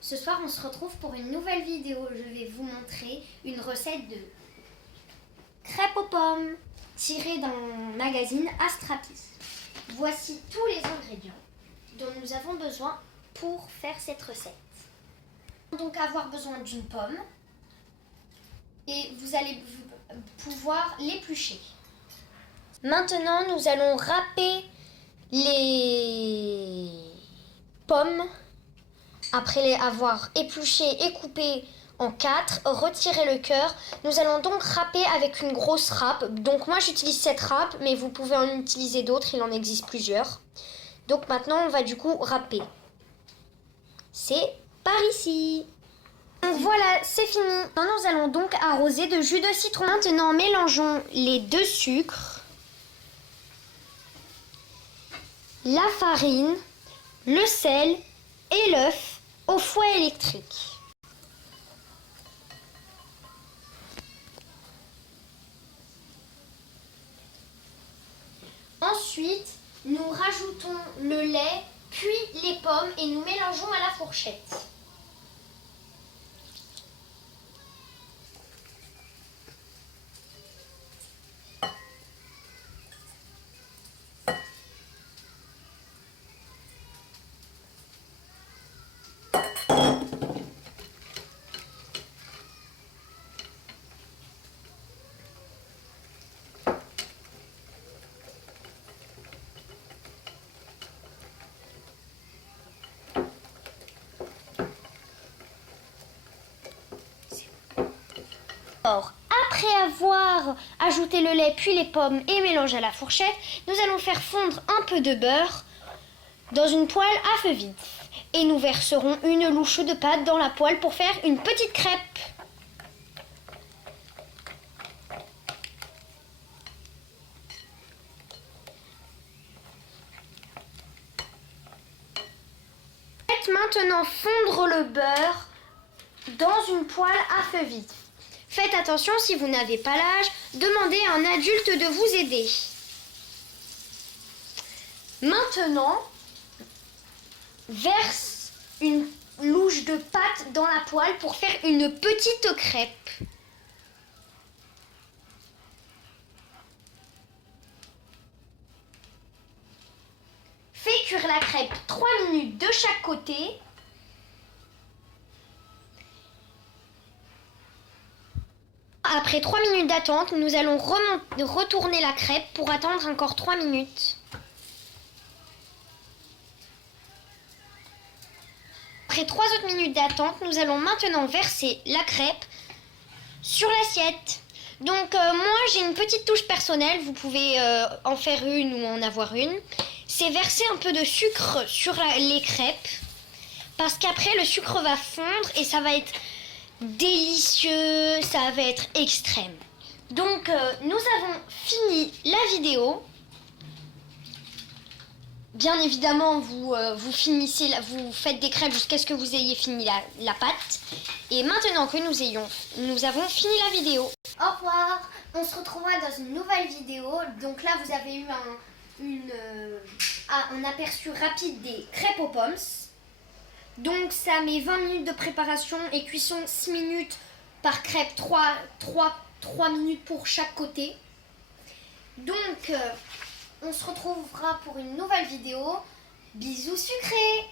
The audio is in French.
Ce soir, on se retrouve pour une nouvelle vidéo. Je vais vous montrer une recette de crêpes aux pommes tirée d'un magazine Astrapis. Voici tous les ingrédients dont nous avons besoin pour faire cette recette. Nous allons donc avoir besoin d'une pomme et vous allez pouvoir l'éplucher. Maintenant, nous allons râper les pommes. Après les avoir épluchées et coupées en 4, retirer le cœur. Nous allons donc râper avec une grosse râpe. Donc moi j'utilise cette râpe, mais vous pouvez en utiliser d'autres, il en existe plusieurs. Donc maintenant on va du coup râper. C'est par ici. Donc voilà, c'est fini. Maintenant, nous allons donc arroser de jus de citron. Maintenant mélangeons les 2 sucres, la farine, le sel et l'œuf au fouet électrique. Ensuite, nous rajoutons le lait, puis les pommes et nous mélangeons à la fourchette. Alors, après avoir ajouté le lait puis les pommes et mélangé à la fourchette, nous allons faire fondre un peu de beurre dans une poêle à feu vide. Et nous verserons une louche de pâte dans la poêle pour faire une petite crêpe. Faites maintenant fondre le beurre dans une poêle à feu vide. Faites attention, si vous n'avez pas l'âge, demandez à un adulte de vous aider. Maintenant, verse une louche de pâte dans la poêle pour faire une petite crêpe. Fais cuire la crêpe 3 minutes de chaque côté. Après 3 minutes d'attente, nous allons retourner la crêpe pour attendre encore 3 minutes. Après 3 autres minutes d'attente, nous allons maintenant verser la crêpe sur l'assiette. Donc moi j'ai une petite touche personnelle, vous pouvez en faire une ou en avoir une. C'est verser un peu de sucre sur les crêpes. Parce qu'après le sucre va fondre et ça va être délicieux, ça va être extrême. Donc nous avons fini la vidéo. Bien évidemment vous faites des crêpes jusqu'à ce que vous ayez fini la pâte. Et maintenant que nous avons fini la vidéo. Au revoir, on se retrouvera dans une nouvelle vidéo. Donc là vous avez eu un aperçu rapide des crêpes aux pommes. Donc ça met 20 minutes de préparation et cuisson 6 minutes par crêpe, 3 minutes pour chaque côté. Donc on se retrouvera pour une nouvelle vidéo. Bisous sucrés!